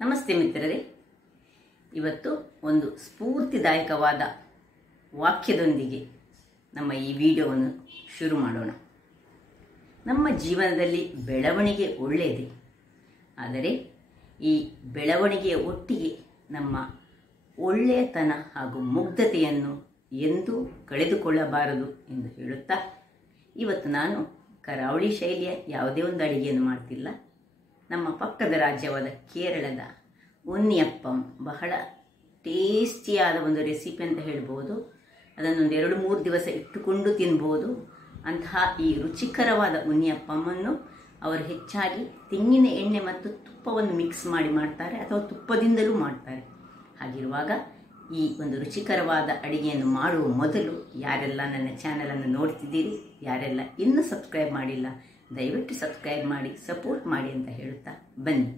ನಮಸ್ತೆ ಮಿತ್ರರೇ, ಇವತ್ತು ಒಂದು ಸ್ಫೂರ್ತಿದಾಯಕವಾದ ವಾಕ್ಯದೊಂದಿಗೆ ನಮ್ಮ ಈ ವಿಡಿಯೋವನ್ನು ಶುರು ಮಾಡೋಣ. ನಮ್ಮ ಜೀವನದಲ್ಲಿ ಬೆಳವಣಿಗೆ ಒಳ್ಳೆಯದೇ, ಆದರೆ ಈ ಬೆಳವಣಿಗೆಯ ಒಟ್ಟಿಗೆ ನಮ್ಮ ಒಳ್ಳೆಯತನ ಹಾಗೂ ಮುಗ್ಧತೆಯನ್ನು ಎಂದೂ ಕಳೆದುಕೊಳ್ಳಬಾರದು ಎಂದು ಹೇಳುತ್ತಾ, ಇವತ್ತು ನಾನು ಕರಾವಳಿ ಶೈಲಿಯ ಯಾವುದೇ ಒಂದು ಅಡಿಗೆಯನ್ನು ಮಾಡ್ತಿಲ್ಲ. ನಮ್ಮ ಪಕ್ಕದ ರಾಜ್ಯವಾದ ಕೇರಳದ ಉನ್ನಿಯಪ್ಪಂ ಬಹಳ ಟೇಸ್ಟಿಯಾದ ಒಂದು ರೆಸಿಪಿ ಅಂತ ಹೇಳ್ಬೋದು. ಅದನ್ನೊಂದು 2-3 ದಿವಸ ಇಟ್ಟುಕೊಂಡು ತಿನ್ಬೋದು. ಅಂತಹ ಈ ರುಚಿಕರವಾದ ಉನ್ನಿಯಪ್ಪಮ್ಮನ್ನು ಅವರು ಹೆಚ್ಚಾಗಿ ತೆಂಗಿನ ಎಣ್ಣೆ ಮತ್ತು ತುಪ್ಪವನ್ನು ಮಿಕ್ಸ್ ಮಾಡಿ ಮಾಡ್ತಾರೆ, ಅಥವಾ ತುಪ್ಪದಿಂದಲೂ ಮಾಡ್ತಾರೆ. ಹಾಗಿರುವಾಗ ಈ ಒಂದು ರುಚಿಕರವಾದ ಅಡಿಗೆಯನ್ನು ಮಾಡುವ ಮೊದಲು ಯಾರೆಲ್ಲ ನನ್ನ ಚಾನಲನ್ನು ನೋಡ್ತಿದ್ದೀರಿ, ಯಾರೆಲ್ಲ ಇನ್ನೂ ಸಬ್ಸ್ಕ್ರೈಬ್ ಮಾಡಿಲ್ಲ, ದಯವಿಟ್ಟು ಸಬ್ಸ್ಕ್ರೈಬ್ ಮಾಡಿ ಸಪೋರ್ಟ್ ಮಾಡಿ ಅಂತ ಹೇಳುತ್ತಾ ಬನ್ನಿ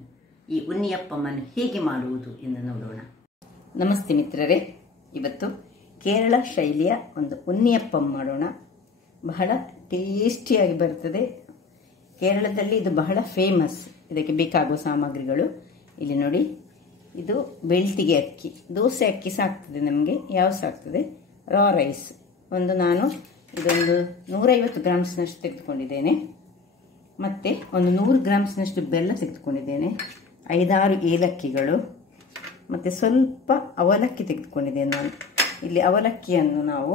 ಈ ಉನ್ನಿಯಪ್ಪಮ್ಮನ್ನು ಹೇಗೆ ಮಾಡುವುದು ಎಂದು ನೋಡೋಣ. ನಮಸ್ತೆ ಮಿತ್ರರೇ, ಇವತ್ತು ಕೇರಳ ಶೈಲಿಯ ಒಂದು ಉನ್ನಿಯಪ್ಪಂ ಮಾಡೋಣ. ಬಹಳ ಟೇಸ್ಟಿಯಾಗಿ ಬರ್ತದೆ. ಕೇರಳದಲ್ಲಿ ಇದು ಬಹಳ ಫೇಮಸ್. ಇದಕ್ಕೆ ಬೇಕಾಗುವ ಸಾಮಗ್ರಿಗಳು ಇಲ್ಲಿ ನೋಡಿ. ಇದು ಬೆಳ್ತಿಗೆ ಅಕ್ಕಿ, ದೋಸೆ ಅಕ್ಕಿ ಸಾಕ್ತದೆ ನಮಗೆ. ಯಾವ ಸಾಕ್ತದೆ? ರಾ ರೈಸ್ ನಾನು ಇದೊಂದು 150 ಗ್ರಾಮ್ಸ್ನಷ್ಟು ತೆಗೆದುಕೊಂಡಿದ್ದೇನೆ. ಮತ್ತು ಒಂದು 100 ಗ್ರಾಮ್ಸ್ನಷ್ಟು ಬೆಲ್ಲ ತೆಗೆದುಕೊಂಡಿದ್ದೇನೆ. 5-6 ಏಲಕ್ಕಿಗಳು ಮತ್ತು ಸ್ವಲ್ಪ ಅವಲಕ್ಕಿ ತೆಗೆದುಕೊಂಡಿದ್ದೇನೆ ನಾನು. ಇಲ್ಲಿ ಅವಲಕ್ಕಿಯನ್ನು ನಾವು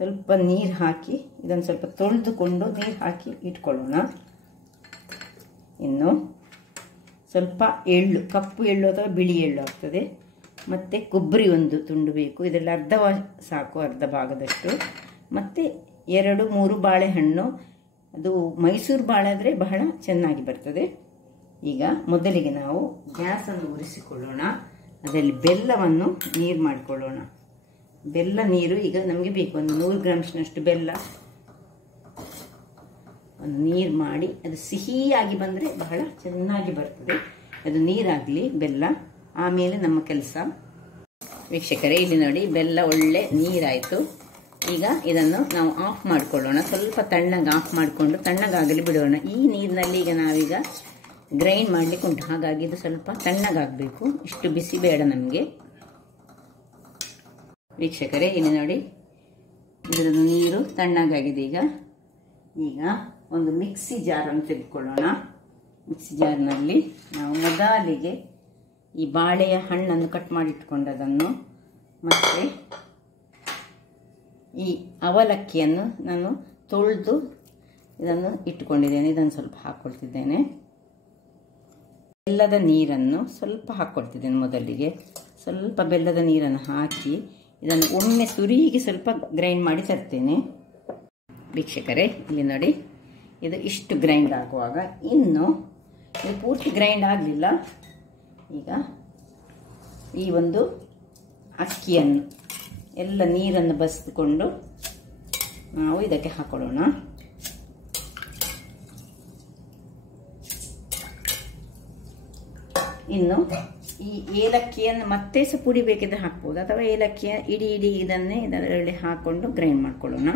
ಸ್ವಲ್ಪ ನೀರು ಹಾಕಿ ಇದನ್ನು ಸ್ವಲ್ಪ ತೊಳೆದುಕೊಂಡು ನೀರು ಹಾಕಿ ಇಟ್ಕೊಳ್ಳೋಣ. ಇನ್ನು ಸ್ವಲ್ಪ ಎಳ್ಳು, ಕಪ್ಪು ಎಳ್ಳು ಅಥವಾ ಬಿಳಿ ಎಳ್ಳು ಆಗ್ತದೆ. ಮತ್ತು ಕೊಬ್ಬರಿ ಒಂದು ತುಂಡು ಬೇಕು. ಇದರಲ್ಲಿ ಅರ್ಧ ಸಾಕು, ಅರ್ಧ ಭಾಗದಷ್ಟು. ಮತ್ತು 2-3 ಬಾಳೆಹಣ್ಣು. ಅದು ಮೈಸೂರು ಬಾಳೆ ಆದರೆ ಬಹಳ ಚೆನ್ನಾಗಿ ಬರ್ತದೆ. ಈಗ ಮೊದಲಿಗೆ ನಾವು ಗ್ಯಾಸನ್ನು ಉರಿಸಿಕೊಳ್ಳೋಣ. ಅದರಲ್ಲಿ ಬೆಲ್ಲವನ್ನು ನೀರು ಮಾಡಿಕೊಳ್ಳೋಣ. ಬೆಲ್ಲ ನೀರು ಈಗ ನಮಗೆ ಬೇಕು. ಒಂದು 100 ಗ್ರಾಮ್ಸ್ನಷ್ಟು ಬೆಲ್ಲ ಒಂದು ನೀರು ಮಾಡಿ, ಅದು ಸಿಹಿಯಾಗಿ ಬಂದರೆ ಬಹಳ ಚೆನ್ನಾಗಿ ಬರ್ತದೆ. ಅದು ನೀರಾಗಲಿ ಬೆಲ್ಲ, ಆಮೇಲೆ ನಮ್ಮ ಕೆಲಸ. ವೀಕ್ಷಕರೇ, ಇಲ್ಲಿ ನೋಡಿ, ಬೆಲ್ಲ ಒಳ್ಳೆ ನೀರಾಯಿತು. ಈಗ ಇದನ್ನು ನಾವು ಆಫ್ ಮಾಡಿಕೊಳ್ಳೋಣ. ಸ್ವಲ್ಪ ತಣ್ಣಗೆ ಆಫ್ ಮಾಡಿಕೊಂಡು ತಣ್ಣಗಾಗಲಿ ಬಿಡೋಣ. ಈ ನೀರಿನಲ್ಲಿ ಈಗ ನಾವೀಗ ಗ್ರೈಂಡ್ ಮಾಡಲಿಕ್ಕೆ ಉಂಟು. ಹಾಗಾಗಿ ಇದು ಸ್ವಲ್ಪ ತಣ್ಣಗಾಗಬೇಕು, ಇಷ್ಟು ಬಿಸಿ ಬೇಡ ನಮಗೆ. ವೀಕ್ಷಕರೇ, ಇಲ್ಲಿ ನೋಡಿ, ಇದರದ್ದು ನೀರು ತಣ್ಣಗಾಗಿದೆ. ಈಗ ಒಂದು ಮಿಕ್ಸಿ ಜಾರನ್ನು ತೆಗೆದುಕೊಳ್ಳೋಣ. ಮಿಕ್ಸಿ ಜಾರ್ನಲ್ಲಿ ನಾವು ಮೊದಲಿಗೆ ಈ ಬಾಳೆಯ ಹಣ್ಣನ್ನು ಕಟ್ ಮಾಡಿಟ್ಕೊಂಡದನ್ನು ಮತ್ತು ಈ ಅವಲಕ್ಕಿಯನ್ನು ನಾನು ತೊಳೆದು ಇದನ್ನು ಇಟ್ಟುಕೊಂಡಿದ್ದೇನೆ. ಇದನ್ನು ಸ್ವಲ್ಪ ಹಾಕ್ಕೊಳ್ತಿದ್ದೇನೆ. ಬೆಲ್ಲದ ನೀರನ್ನು ಸ್ವಲ್ಪ ಹಾಕ್ಕೊಳ್ತಿದ್ದೇನೆ. ಮೊದಲಿಗೆ ಸ್ವಲ್ಪ ಬೆಲ್ಲದ ನೀರನ್ನು ಹಾಕಿ ಇದನ್ನು ಒಮ್ಮೆ ತುರಿಯಿಗೆ ಸ್ವಲ್ಪ ಗ್ರೈಂಡ್ ಮಾಡಿ ತರ್ತೇನೆ. ವೀಕ್ಷಕರೇ, ಇಲ್ಲಿ ನೋಡಿ, ಇದು ಇಷ್ಟು ಗ್ರೈಂಡ್ ಆಗುವಾಗ, ಇನ್ನು ಇದು ಪೂರ್ತಿ ಗ್ರೈಂಡ್ ಆಗಲಿಲ್ಲ. ಈಗ ಈ ಒಂದು ಅಕ್ಕಿಯನ್ನು ಎಲ್ಲ ನೀರನ್ನು ಬಸಿದುಕೊಂಡು ನಾವು ಇದಕ್ಕೆ ಹಾಕೊಳ್ಳೋಣ. ಇನ್ನು ಈ ಏಲಕ್ಕಿಯನ್ನು ಮತ್ತೆ ಸಹ ಪುಡಿ ಬೇಕಿದ್ರೆ ಹಾಕ್ಬೋದು, ಅಥವಾ ಏಲಕ್ಕಿಯ ಇಡೀ ಇದನ್ನೇ ಇದರಲ್ಲಿ ಹಾಕೊಂಡು ಗ್ರೈಂಡ್ ಮಾಡ್ಕೊಳ್ಳೋಣ.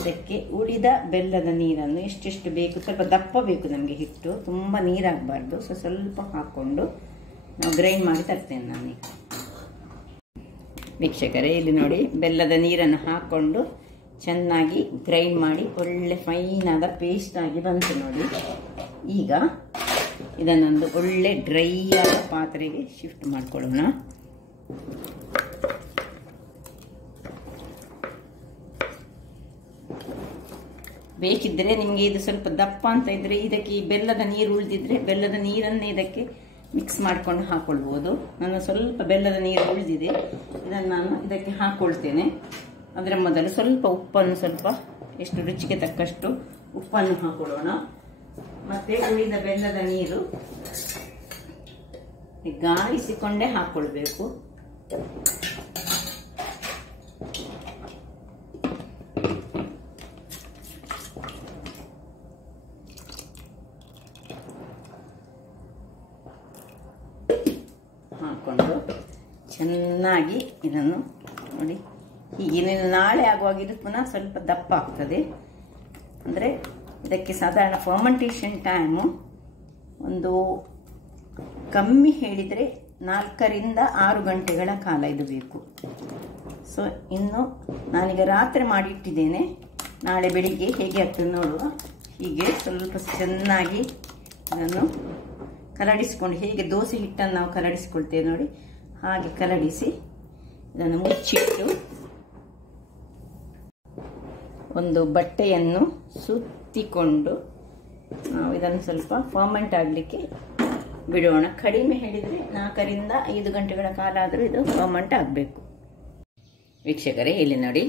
ಇದಕ್ಕೆ ಉಳಿದ ಬೆಲ್ಲದ ನೀರನ್ನು ಎಷ್ಟೆಷ್ಟು ಬೇಕು, ಸ್ವಲ್ಪ ದಪ್ಪ ಬೇಕು ನಮಗೆ ಹಿಟ್ಟು, ತುಂಬ ನೀರಾಗಬಾರ್ದು. ಸ್ವಲ್ಪ ಹಾಕ್ಕೊಂಡು ನಾವು ಗ್ರೈಂಡ್ ಮಾಡಿ ತರ್ತೇನೆ ನಾನೀಗ. ವೀಕ್ಷಕರೇ, ಇಲ್ಲಿ ನೋಡಿ, ಬೆಲ್ಲದ ನೀರನ್ನು ಹಾಕ್ಕೊಂಡು ಚೆನ್ನಾಗಿ ಗ್ರೈಂಡ್ ಮಾಡಿ ಒಳ್ಳೆ ಫೈನಾದ ಪೇಸ್ಟ್ ಆಗಿ ಬಂತು ನೋಡಿ. ಈಗ ಇದನ್ನೊಂದು ಒಳ್ಳೆ ಡ್ರೈ ಆದ ಪಾತ್ರೆಗೆ ಶಿಫ್ಟ್ ಮಾಡ್ಕೊಳ್ಳೋಣ. ಬೇಕಿದ್ದರೆ ನಿಮಗೆ ಇದು ಸ್ವಲ್ಪ ದಪ್ಪ ಅಂತ ಇದ್ದರೆ ಇದಕ್ಕೆ ಈ ಬೆಲ್ಲದ ನೀರು ಉಳಿದಿದ್ರೆ ಬೆಲ್ಲದ ನೀರನ್ನೇ ಇದಕ್ಕೆ ಮಿಕ್ಸ್ ಮಾಡ್ಕೊಂಡು ಹಾಕ್ಕೊಳ್ಬೋದು. ನಾನು ಸ್ವಲ್ಪ ಬೆಲ್ಲದ ನೀರು ಉಳಿದಿದೆ, ಇದನ್ನು ನಾನು ಇದಕ್ಕೆ ಹಾಕ್ಕೊಳ್ತೇನೆ. ಅದರ ಮೊದಲು ಸ್ವಲ್ಪ ಉಪ್ಪನ್ನು, ಸ್ವಲ್ಪ ಎಷ್ಟು ರುಚಿಗೆ ತಕ್ಕಷ್ಟು ಉಪ್ಪನ್ನು ಹಾಕೊಳ್ಳೋಣ. ಮತ್ತು ಉಳಿದ ಬೆಲ್ಲದ ನೀರು ಗಾಳಿಸಿಕೊಂಡೇ ಹಾಕ್ಕೊಳ್ಬೇಕು. ಹಾಕ್ಕೊಂಡು ಚೆನ್ನಾಗಿ ಇದನ್ನು ನೋಡಿ, ಹೀಗೆ ನಾಳೆ ಆಗುವಾಗ ಇದು ಪುನಃ ಸ್ವಲ್ಪ ದಪ್ಪ ಆಗ್ತದೆ. ಅಂದರೆ ಇದಕ್ಕೆ ಸಾಧಾರಣ ಫರ್ಮೆಂಟೇಷನ್ ಟೈಮು ಒಂದು ಕಮ್ಮಿ ಹೇಳಿದರೆ 4 ರಿಂದ 6 ಗಂಟೆಗಳ ಕಾಲ ಇದು ಬೇಕು. ಸೊ ಇನ್ನು ನಾನೀಗ ರಾತ್ರಿ ಮಾಡಿಟ್ಟಿದ್ದೇನೆ. ನಾಳೆ ಬೆಳಿಗ್ಗೆ ಹೇಗೆ ಆಗ್ತದೆ ನೋಡುವ. ಹೀಗೆ ಸ್ವಲ್ಪ ಚೆನ್ನಾಗಿ ಇದನ್ನು ಕಲಡಿಸಿಕೊಂಡು, ಹೇಗೆ ದೋಸೆ ಹಿಟ್ಟನ್ನು ನಾವು ಕಲಡಿಸಿಕೊಳ್ತೇವೆ ನೋಡಿ, ಹಾಗೆ ಕಲಡಿಸಿ ಇದನ್ನು ಮುಚ್ಚಿಟ್ಟು ಒಂದು ಬಟ್ಟೆಯನ್ನು ಸುತ್ತಿಕೊಂಡು ನಾವು ಇದನ್ನು ಸ್ವಲ್ಪ ಫರ್ಮೆಂಟ್ ಆಗಲಿಕ್ಕೆ ಬಿಡೋಣ. ಕಡಿಮೆ ಹೇಳಿದರೆ 4 ರಿಂದ 5 ಗಂಟೆಗಳ ಕಾಲ ಆದರೂ ಇದು ಫರ್ಮೆಂಟ್ ಆಗಬೇಕು. ವೀಕ್ಷಕರೇ, ಇಲ್ಲಿ ನೋಡಿ,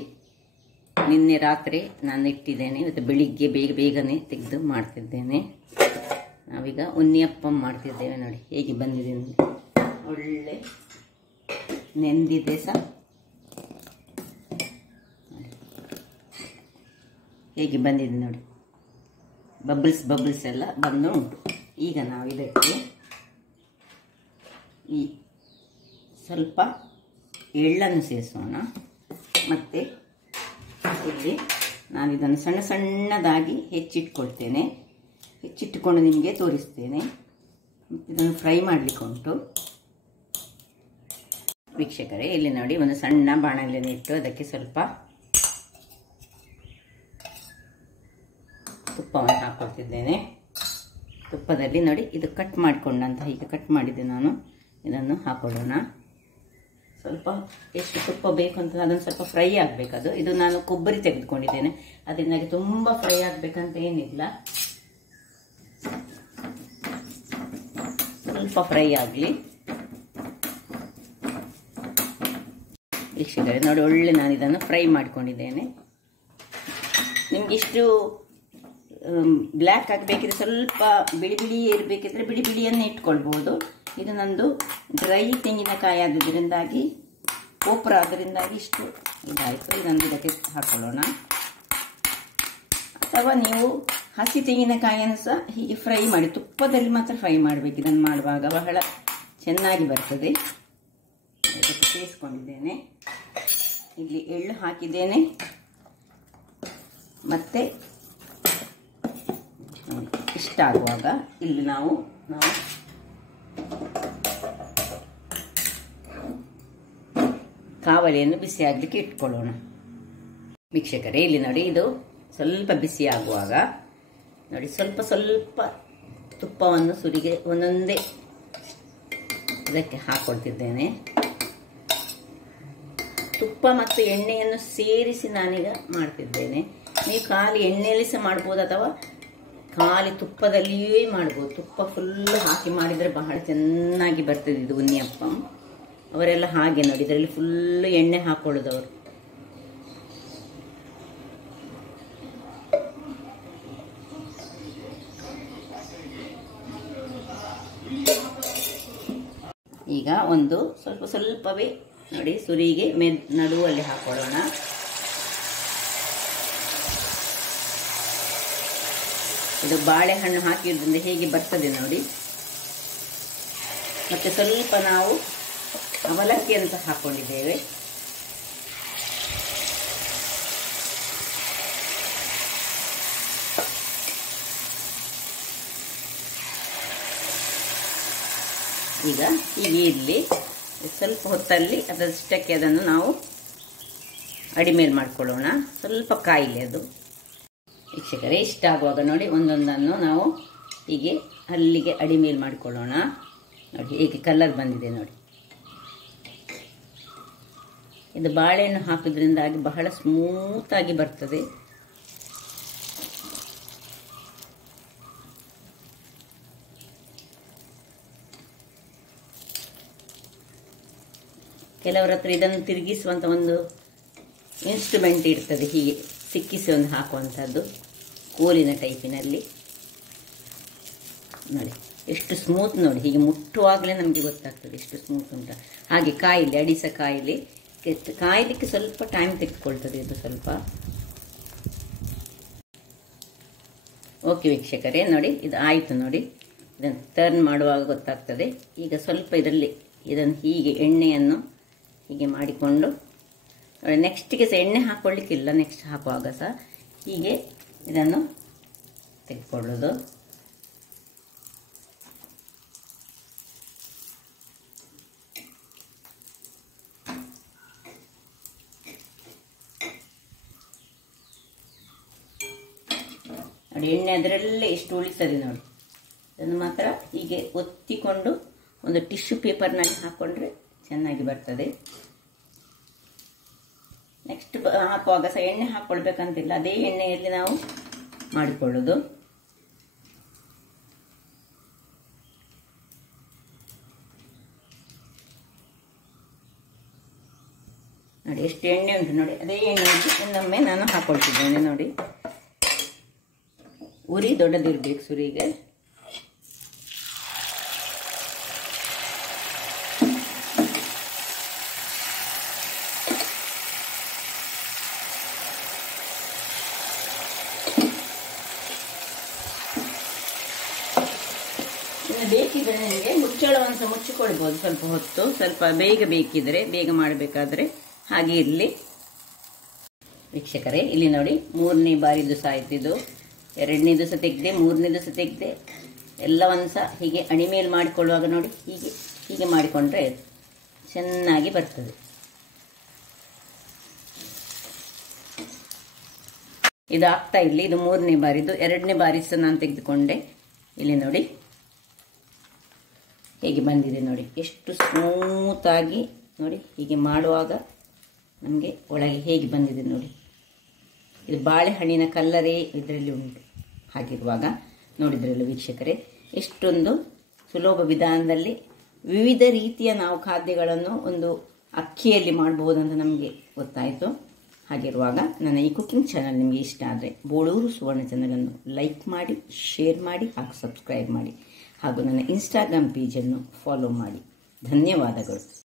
ನಿನ್ನೆ ರಾತ್ರಿ ನಾನು ಇಟ್ಟಿದ್ದೇನೆ, ಇವತ್ತು ಬೆಳಿಗ್ಗೆ ಬೇಗನೆ ತೆಗೆದು ಮಾಡ್ತಿದ್ದೇನೆ. ನಾವೀಗ ಉನ್ನಿಯಪ್ಪಂ ಮಾಡ್ತಿದ್ದೇವೆ. ನೋಡಿ ಹೇಗೆ ಬಂದಿದೆ, ಒಳ್ಳೆ ನೆಂದಿದೆ ಸಹ. ಹೇಗೆ ಬಂದಿದೆ ನೋಡಿ, ಬಬಲ್ಸ್ ಎಲ್ಲ ಬಂದು ಉಂಟು. ಈಗ ನಾವು ಇದಕ್ಕೆ ಈ ಸ್ವಲ್ಪ ಎಳ್ಳನ್ನು ಸೇರಿಸೋಣ. ಮತ್ತು ಇಲ್ಲಿ ನಾನು ಇದನ್ನು ಸಣ್ಣದಾಗಿ ಹೆಚ್ಚಿಟ್ಕೊಳ್ತೇನೆ. ಹೆಚ್ಚಿಟ್ಟುಕೊಂಡು ನಿಮಗೆ ತೋರಿಸ್ತೇನೆ. ಇದನ್ನು ಫ್ರೈ ಮಾಡಲಿಕ್ಕೆ ಉಂಟು. ವೀಕ್ಷಕರೇ, ಇಲ್ಲಿ ನೋಡಿ, ಒಂದು ಸಣ್ಣ ಬಾಣಲೆಯನ್ನು ಇಟ್ಟು ಅದಕ್ಕೆ ಸ್ವಲ್ಪ ತುಪ್ಪವನ್ನು ಹಾಕೊಳ್ತಿದ್ದೇನೆ. ತುಪ್ಪದಲ್ಲಿ ನೋಡಿ, ಇದು ಕಟ್ ಮಾಡಿಕೊಂಡಂತ, ಹೀಗೆ ಕಟ್ ಮಾಡಿದ್ದೆ ನಾನು. ಇದನ್ನು ಹಾಕೊಳ್ಳೋಣ. ಸ್ವಲ್ಪ ಎಷ್ಟು ತುಪ್ಪ ಬೇಕು ಅಂತ ಅದನ್ನು ಸ್ವಲ್ಪ ಫ್ರೈ ಆಗಬೇಕದು. ಇದು ನಾನು ಕೊಬ್ಬರಿ ತೆಗೆದುಕೊಂಡಿದ್ದೇನೆ, ಅದರಿಂದಾಗಿ ತುಂಬ ಫ್ರೈ ಆಗಬೇಕಂತ ಏನಿಲ್ಲ. ಸ್ವಲ್ಪ ಫ್ರೈ ಆಗಲಿ. ವೀಕ್ಷಕರೇ ನೋಡಿ, ಒಳ್ಳೆ ನಾನು ಇದನ್ನು ಫ್ರೈ ಮಾಡಿಕೊಂಡಿದ್ದೇನೆ. ನಿಮ್ಗೆ ಇಷ್ಟು ಬ್ಲ್ಯಾಕ್ ಆಗಬೇಕಿದ್ರೆ, ಸ್ವಲ್ಪ ಬಿಳಿ ಇರಬೇಕಿದ್ರೆ ಬಿಳಿಯನ್ನೇ ಇಟ್ಕೊಳ್ಬೋದು. ಇದು ನಂದು ಡ್ರೈ ತೆಂಗಿನಕಾಯಿ ಆದ್ದರಿಂದಾಗಿ, ಕೋಪುರ ಆದ್ದರಿಂದಾಗಿ ಇಷ್ಟು ಇದಾಯಿತು. ಇದನ್ನು ಇದಕ್ಕೆ ಹಾಕೊಳ್ಳೋಣ. ಅಥವಾ ನೀವು ಹಸಿ ತೆಂಗಿನಕಾಯಿಯನ್ನು ಸಹ ಹೀಗೆ ಫ್ರೈ ಮಾಡಿ, ತುಪ್ಪದಲ್ಲಿ ಮಾತ್ರ ಫ್ರೈ ಮಾಡಬೇಕು. ಇದನ್ನು ಮಾಡುವಾಗ ಬಹಳ ಚೆನ್ನಾಗಿ ಬರ್ತದೆ. ಇದಕ್ಕೆ ಸೇರಿಸ್ಕೊಂಡಿದ್ದೇನೆ. ಇಲ್ಲಿ ಎಳ್ಳು ಹಾಕಿದ್ದೇನೆ. ಮತ್ತು ಇಷ್ಟ ಆಗುವಾಗ ಇಲ್ಲಿ ನಾವು ಕಾವಲಿಯನ್ನು ಬಿಸಿ ಆಗಲಿಕ್ಕೆ ಇಟ್ಕೊಳ್ಳೋಣ. ವೀಕ್ಷಕರೇ, ಇಲ್ಲಿ ನೋಡಿ, ಇದು ಸ್ವಲ್ಪ ಬಿಸಿ ಆಗುವಾಗ ನೋಡಿ, ಸ್ವಲ್ಪ ತುಪ್ಪವನ್ನು ಸುರಿಗೆ ಒಂದೊಂದೇ ಇದಕ್ಕೆ ಹಾಕೊಳ್ತಿದ್ದೇನೆ. ತುಪ್ಪ ಮತ್ತು ಎಣ್ಣೆಯನ್ನು ಸೇರಿಸಿ ನಾನೀಗ ಮಾಡ್ತಿದ್ದೇನೆ. ನೀವು ಖಾಲಿ ಎಣ್ಣೆಯಲ್ಲಿ ಸಹ ಮಾಡ್ಬೋದು, ಅಥವಾ ಖಾಲಿ ತುಪ್ಪದಲ್ಲಿಯೇ ಮಾಡ್ಬೋದು. ತುಪ್ಪ ಫುಲ್ಲು ಹಾಕಿ ಮಾಡಿದರೆ ಬಹಳ ಚೆನ್ನಾಗಿ ಬರ್ತದೆ ಇದು ಉನ್ನಿಯಪ್ಪಂ. ಅವರೆಲ್ಲ ಹಾಗೆ ನೋಡಿ, ಇದರಲ್ಲಿ ಫುಲ್ಲು ಎಣ್ಣೆ ಹಾಕೊಳ್ಳೋದವರು. ಈಗ ಒಂದು ಸ್ವಲ್ಪವೇ ನೋಡಿ, ಸುರಿಗೆ ನಡುವಲ್ಲಿ ಹಾಕೊಳ್ಳೋಣ. ಇದು ಬಾಳೆಹಣ್ಣು ಹಾಕಿದ್ರಿಂದ ಹೇಗೆ ಬರ್ತದೆ ನೋಡಿ. ಮತ್ತೆ ಸ್ವಲ್ಪ ನಾವು ಅವಲಕ್ಕಿ ಅಂತ ಹಾಕೊಂಡಿದ್ದೇವೆ. ಈಗ ಹೀಗೆ ಇರಲಿ. ಸ್ವಲ್ಪ ಹೊತ್ತಲ್ಲಿ ಅದಷ್ಟಕ್ಕೆ ಅದನ್ನು ನಾವು ಅಡಿಮೇಲೆ ಮಾಡ್ಕೊಳ್ಳೋಣ. ಸ್ವಲ್ಪ ಕಾಯಿಲೆ ಅದು. ವೀಕ್ಷಕರೇ, ಇಷ್ಟ ಆಗುವಾಗ ನೋಡಿ, ಒಂದೊಂದನ್ನು ನಾವು ಹೀಗೆ ಅಲ್ಲಿಗೆ ಅಡಿಮೇಲೆ ಮಾಡಿಕೊಳ್ಳೋಣ. ನೋಡಿ ಹೇಗೆ ಕಲರ್ ಬಂದಿದೆ ನೋಡಿ. ಇದು ಬಾಳೆಹಣ್ಣು ಹಾಕೋದ್ರಿಂದಾಗಿ ಬಹಳ ಸ್ಮೂತಾಗಿ ಬರ್ತದೆ. ಕೆಲವರ ಹತ್ರ ಇದನ್ನು ತಿರುಗಿಸುವಂಥ ಒಂದು ಇನ್ಸ್ಟ್ರೂಮೆಂಟ್ ಇರ್ತದೆ, ಹೀಗೆ ಸಿಕ್ಕಿಸಿ ಒಂದು ಹಾಕುವಂಥದ್ದು, ಕೋಲಿನ ಟೈಪಿನಲ್ಲಿ. ನೋಡಿ ಎಷ್ಟು ಸ್ಮೂತ್ ನೋಡಿ, ಹೀಗೆ ಮುಟ್ಟುವಾಗಲೇ ನಮಗೆ ಗೊತ್ತಾಗ್ತದೆ ಎಷ್ಟು ಸ್ಮೂತ್ ಉಂಟ. ಹಾಗೆ ಕಾಯಿಲೆ, ಅಡಿಸ ಕಾಯಲಿಕ್ಕೆ ಸ್ವಲ್ಪ ಟೈಮ್ ತೆಗೆದುಕೊಳ್ತದೆ ಇದು ಸ್ವಲ್ಪ. ಓಕೆ ವೀಕ್ಷಕರೇ, ನೋಡಿ ಇದು ಆಯಿತು ನೋಡಿ. ಇದನ್ನು ಟರ್ನ್ ಮಾಡುವಾಗ ಗೊತ್ತಾಗ್ತದೆ. ಈಗ ಸ್ವಲ್ಪ ಇದನ್ನು ಹೀಗೆ ಎಣ್ಣೆಯನ್ನು ಹೀಗೆ ಮಾಡಿಕೊಂಡು ನೋಡಿ, ನೆಕ್ಸ್ಟಿಗೆ ಸಹ ಎಣ್ಣೆ ಹಾಕ್ಕೊಳ್ಳಿಕ್ಕಿಲ್ಲ, ನೆಕ್ಸ್ಟ್ ಹಾಕುವಾಗ ಸಹ ಹೀಗೆ ಇದನ್ನು ತೆಗೆದುಕೊಳ್ಳೋದು. ನೋಡಿ, ಎಣ್ಣೆ ಅದರಲ್ಲೇ ಎಷ್ಟು ಉಳಿತದೆ ನೋಡಿ. ಅದನ್ನು ಮಾತ್ರ ಹೀಗೆ ಒತ್ತಿಕೊಂಡು ಒಂದು ಟಿಶ್ಯೂ ಪೇಪರ್ನಲ್ಲಿ ಹಾಕ್ಕೊಂಡ್ರೆ ಚೆನ್ನಾಗಿ ಬರ್ತದೆ. ನೆಕ್ಸ್ಟ್ ಹಾಕುವಾಗ ಸಹ ಎಣ್ಣೆ ಹಾಕ್ಕೊಳ್ಬೇಕಂತಿಲ್ಲ, ಅದೇ ಎಣ್ಣೆಯಲ್ಲಿ ನಾವು ಮಾಡಿಕೊಳ್ಳೋದು. ನೋಡಿ ಎಷ್ಟು ಎಣ್ಣೆ ಉಂಟು ನೋಡಿ, ಅದೇ ಎಣ್ಣೆಯಲ್ಲಿ ಇನ್ನೊಮ್ಮೆ ನಾನು ಹಾಕೊಳ್ತಿದ್ದೇನೆ ನೋಡಿ. ಉರಿ ದೊಡ್ಡದಿರ್ಬೇಕು ಸುರಿಗೆ. ಇನ್ನು ಬೇಕಿದ್ರೆ ನಿಮಗೆ ಮುಚ್ಚಳವನ್ನು ಸಹ ಮುಚ್ಚಿಕೊಳ್ಬೋದು ಸ್ವಲ್ಪ ಹೊತ್ತು. ಸ್ವಲ್ಪ ಬೇಗ ಬೇಕಿದ್ರೆ, ಬೇಗ ಮಾಡಬೇಕಾದ್ರೆ ಹಾಗೆ ಇರಲಿ. ವೀಕ್ಷಕರೇ, ಇಲ್ಲಿ ನೋಡಿ 3ನೇ ಬಾರಿದು ಸಹ ಆಯ್ತಿದ್ದು. 2ನೇ ದಿವಸ ತೆಗೆದೆ, 3ನೇ ದಿವಸ ತೆಗೆದೆ. ಎಲ್ಲವನ್ನು ಸಹ ಹೀಗೆ ಅಣಿಮೇಲೆ ಮಾಡಿಕೊಳ್ಳುವಾಗ ನೋಡಿ, ಹೀಗೆ ಹೀಗೆ ಮಾಡಿಕೊಂಡ್ರೆ ಚೆನ್ನಾಗಿ ಬರ್ತದೆ. ಇದು ಆಗ್ತಾ ಇಲ್ಲಿ, ಇದು 3ನೇ ಬಾರಿದು. 2ನೇ ಬಾರಿ ಸಹ ನಾನು ತೆಗೆದುಕೊಂಡೆ. ಇಲ್ಲಿ ನೋಡಿ ಹೇಗೆ ಬಂದಿದೆ ನೋಡಿ, ಎಷ್ಟು ಸ್ಮೂತಾಗಿ ನೋಡಿ. ಹೀಗೆ ಮಾಡುವಾಗ ನಮಗೆ ಒಳಗೆ ಹೇಗೆ ಬಂದಿದೆ ನೋಡಿ. ಇದು ಬಾಳೆಹಣ್ಣಿನ ಕಲ್ಲರೇ ಇದರಲ್ಲಿ ಉಂಟು. ಹಾಗಿರುವಾಗ ನೋಡಿದ್ರಲ್ಲ ವೀಕ್ಷಕರೇ, ಎಷ್ಟೊಂದು ಸುಲಭ ವಿಧಾನದಲ್ಲಿ ವಿವಿಧ ರೀತಿಯ ನಾವು ಖಾದ್ಯಗಳನ್ನು ಒಂದು ಅಕ್ಕಿಯಲ್ಲಿ ಮಾಡಬಹುದಂತ ನಮಗೆ ಗೊತ್ತಾಯಿತು. ಹಾಗಿರುವಾಗ ನನ್ನ ಈ ಕುಕಿಂಗ್ ಚಾನಲ್ ನಿಮಗೆ ಇಷ್ಟ ಆದರೆ ಬೋಳೂರು ಸುವರ್ಣ ಚಾನಲನ್ನು ಲೈಕ್ ಮಾಡಿ, ಶೇರ್ ಮಾಡಿ ಹಾಗೂ ಸಬ್ಸ್ಕ್ರೈಬ್ ಮಾಡಿ. ಹಾಗೂ ನನ್ನ ಇನ್ಸ್ಟಾಗ್ರಾಮ್ ಪೇಜನ್ನು ಫಾಲೋ ಮಾಡಿ. ಧನ್ಯವಾದಗಳು.